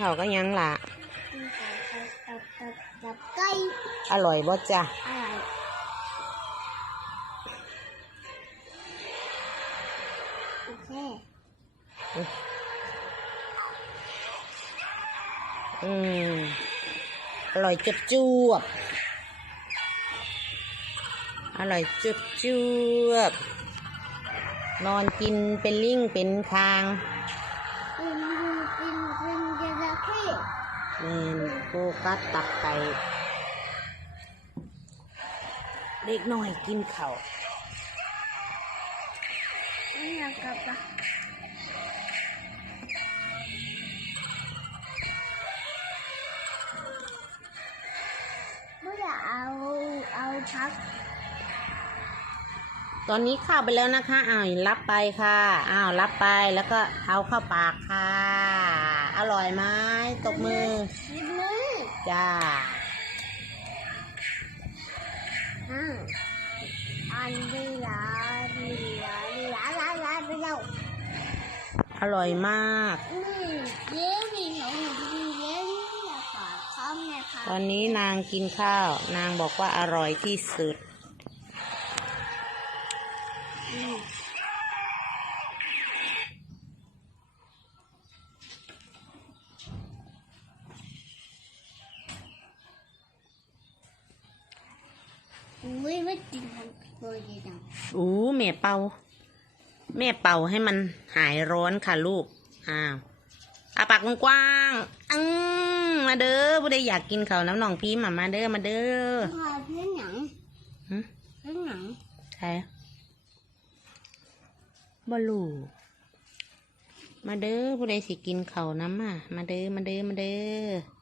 เขาก็ยังล่ะกินกับกับกับกับไก่อร่อยบ่จ้ะอร่อยโอเคอืมอร่อยจุบจวบอร่อยจุบจวบนอนกินเป็นลิงเป็นคาง นี่โฟกัสตักไก่เด็กน้อยกินเข้าไม่อยากกลับอะไม่อยากเอาเอาชัก ตอนนี้เข้าวไปแล้วนะคะอ้าวรับไปค่ะอ้าวรับไปแล้วก็เอาเข้าปากค่ะ อร่อยไหมตบมือกินมือจ้าอ่าอันนี้ละนี่ละนี่ละละละไปแล้วอร่อยมากนี่เลี้ยงมีหนูมีเลี้ยงอย่าฝากข้ามนะคะตอนนี้นางกินข้าว นางบอกว่าอร่อยที่สุด อืมอุ้ยไม่กินทั้งตัวเลยนะอู้แม่เป่าแม่เป่าให้มันหายร้อนค่ะลูก อ้าวอาปากกว้างๆอังมาเด้อผู้ใดอยากกินข้าวน้ำหนองพีมามาเด้อ มาเด้อพาเพื่อนหนังหึเพื่อนหนัง ใช่ บลูมาเด้อผู้ใดสิกินข้าวน้ำอะ มาเด้อมาเด้อมาเด้อ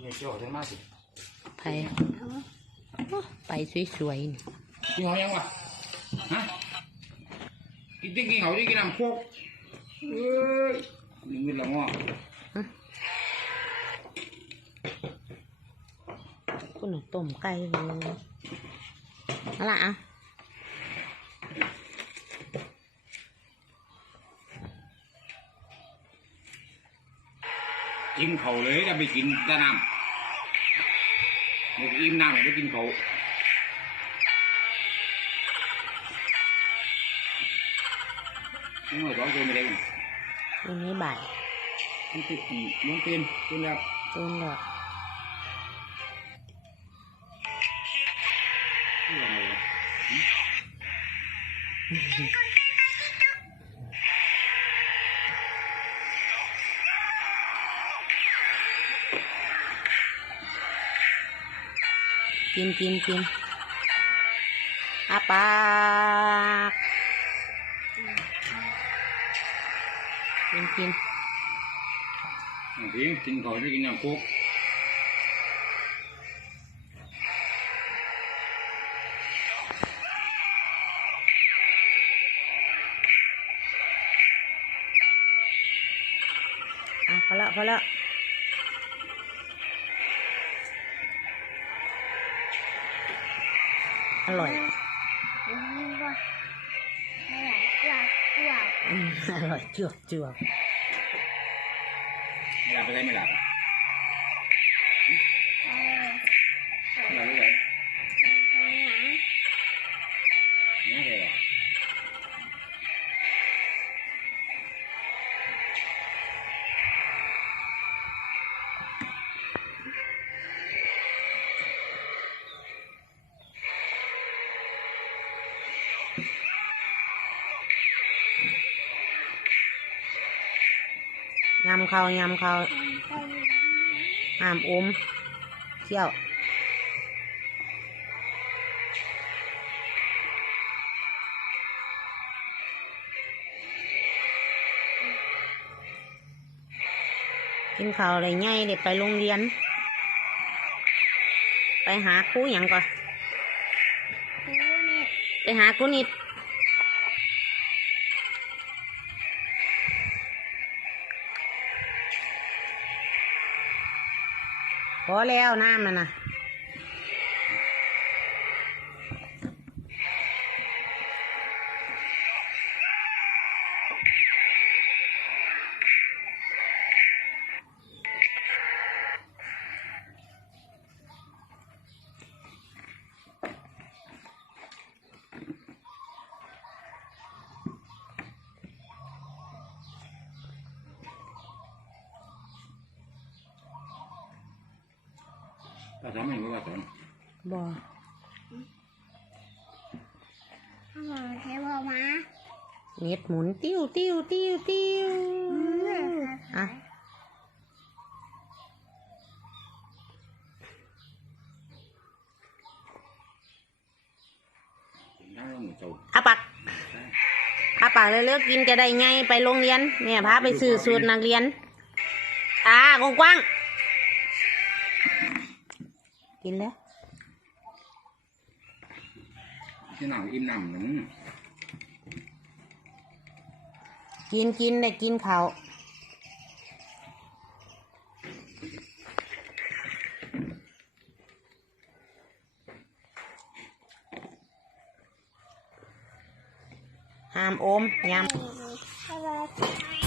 ไม่เกี่ยวได้มากสิไปไปสวยๆนี่กินเขายังวะฮะกินติ๊กกินเขาที่กินน้ำโคกเอ้ยนี่มือละง้อ คุณหนูต้มไก่เลยเอาล่ะอะกินเขาเลยจะไปกินแต่น้ำไม่อิ่มน้ำไม่กินเขาไม่หน่อยร้อยเกินไม่ได้กันวันนี้บ่ายมันติดมันเป็นเป็นแล้วตื่นแล้ว กินกินกินอาปากกินกิน พี่กินเขาที่กินน้ำโคก อะพอละพอละอร่อยอุ้ยว่าอะไรกลับกลับอืมอร่อยจวบจวบไม่หลับไปได้ไม่หลับำเขายำเขาห้ามอมเที่ยวกินข้าวอะไรง่ายเด็ไปโรงเรียน ไปหาครูอย่างก่อนไปหาครูนิด พอแล้วน้ำมันนะ ภาษาไม่รู้ว่าสอนบ่ทำไมเทวมาเน็ตหมุนติ้วติ้วติ้วติ้วอะทั้งเราหนูโตอาปักอาปักเลยเลิกกินจะได้ไงไปโรงเรียนแม่พาไปซื้อสูตรนักเรียนตากว้างๆ กินแล้วที่หนังอิ่มหนำหนึ่งกินกินได้กินเขาวห้ามโอมยำทำไม